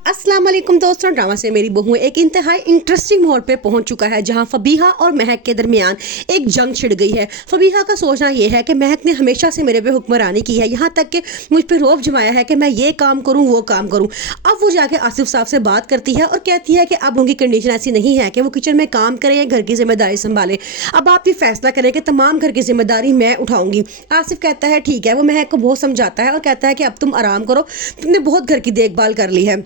अस्सलाम वालेकुम दोस्तों, ड्रामा से मेरी बहू एक इंतहाई इंटरेस्टिंग मोड़ पे पहुंच चुका है जहां फबीहा और महक के दरमियान एक जंग छिड़ गई है। फबीहा का सोचना यह है कि महक ने हमेशा से मेरे पे हुक्मरानी की है, यहाँ तक कि मुझ पे रौब जमाया है कि मैं ये काम करूँ वो काम करूँ। अब वो जाके आसिफ साहब से बात करती है और कहती है कि अब उनकी कंडीशन ऐसी नहीं है कि वो किचन में काम करें या घर की जिम्मेदारी संभाले। अब आप ये फैसला करें कि तमाम घर की जिम्मेदारी मैं उठाऊंगी। आसिफ कहता है ठीक है। वो महक को बहुत समझाता है और कहता है कि अब तुम आराम करो, तुमने बहुत घर की देखभाल कर ली है।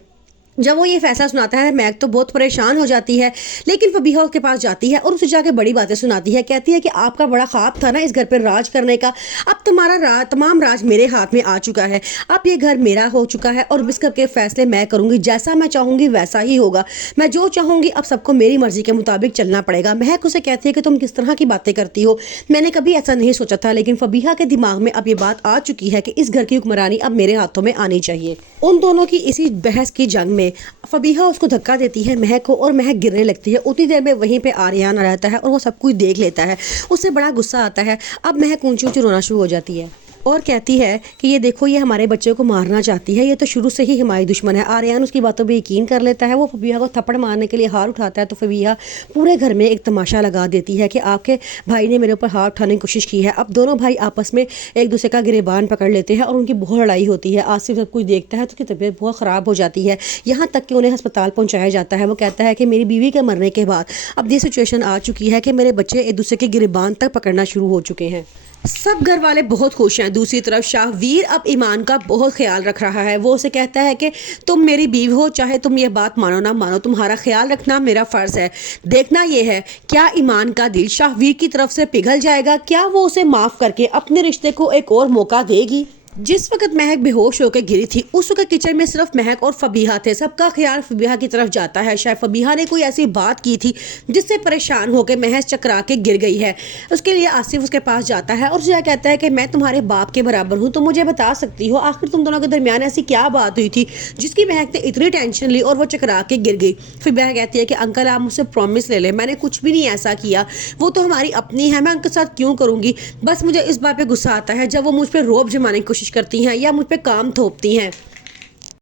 जब वो ये फैसला सुनाता है महक तो बहुत परेशान हो जाती है, लेकिन फबीहा उसके पास जाती है और उसे जाके बड़ी बातें सुनाती है। कहती है कि आपका बड़ा ख्वाब था ना इस घर पर राज करने का, अब तुम्हारा तमाम राज मेरे हाथ में आ चुका है। अब ये घर मेरा हो चुका है और इस घर के फैसले मैं करूंगी, जैसा मैं चाहूंगी वैसा ही होगा। मैं जो चाहूंगी अब सबको मेरी मर्जी के मुताबिक चलना पड़ेगा। महक उसे कहती है कि तुम किस तरह की बातें करती हो, मैंने कभी ऐसा नहीं सोचा था। लेकिन फबीहा के दिमाग में अब ये बात आ चुकी है कि इस घर की हुक्मरानी अब मेरे हाथों में आनी चाहिए। उन दोनों की इसी बहस की जंग में फबीहा उसको धक्का देती है महक को और महक गिरने लगती है। उतनी देर में वहीं पे आर्यन रहता है और वो सब कुछ देख लेता है। उसे बड़ा गुस्सा आता है। अब महक ऊंची ऊंची रोना शुरू हो जाती है और कहती है कि ये देखो, ये हमारे बच्चे को मारना चाहती है, ये तो शुरू से ही हमारी दुश्मन है। आर्यन उसकी बातों पे यकीन कर लेता है। वो फबीहा को थप्पड़ मारने के लिए हाथ उठाता है तो फबीहा पूरे घर में एक तमाशा लगा देती है कि आपके भाई ने मेरे ऊपर हाथ उठाने की कोशिश की है। अब दोनों भाई आपस में एक दूसरे का गिरेबान पकड़ लेते हैं और उनकी बहुत लड़ाई होती है। आसिफ सब कुछ देखता है तो उसकी तबीयत बहुत ख़राब हो जाती है, यहाँ तक कि उन्हें अस्पताल पहुँचाया जाता है। वो कहता है कि मेरी बीवी के मरने के बाद अब ये सिचुएशन आ चुकी है कि मेरे बच्चे एक दूसरे के गिरेबान तक पकड़ना शुरू हो चुके हैं। सब घर वाले बहुत खुश हैं। दूसरी तरफ शाहवीर अब ईमान का बहुत ख्याल रख रहा है। वो उसे कहता है कि तुम मेरी बीवी हो, चाहे तुम ये बात मानो ना मानो, तुम्हारा ख्याल रखना मेरा फ़र्ज़ है। देखना ये है क्या ईमान का दिल शाहवीर की तरफ से पिघल जाएगा, क्या वो उसे माफ़ करके अपने रिश्ते को एक और मौका देगी। जिस वक्त महक बेहोश होकर गिरी थी उस वक्त किचन में सिर्फ महक और फबीहा थे। सबका ख्याल फबीहा की तरफ जाता है। शायद फबीहा ने कोई ऐसी बात की थी जिससे परेशान होकर महक चकरा के गिर गई है। उसके लिए आसिफ उसके पास जाता है और उसे कहता है कि मैं तुम्हारे बाप के बराबर हूँ, तो मुझे बता सकती हो आखिर तुम दोनों के दरमियान ऐसी क्या बात हुई थी जिसकी महक ने इतनी टेंशन ली और वो चकरा के गिर गई। फबीहा कहती है कि अंकल आप मुझसे प्रॉमिस ले लें, मैंने कुछ भी नहीं ऐसा किया, वो तो हमारी अपनी है, मैं उनके साथ क्यों करूँगी। बस मुझे इस बात पर गुस्सा आता है जब वो मुझ पर रौब जमाने की कोशिश करती हैं या मुझ पे काम थोपती हैं।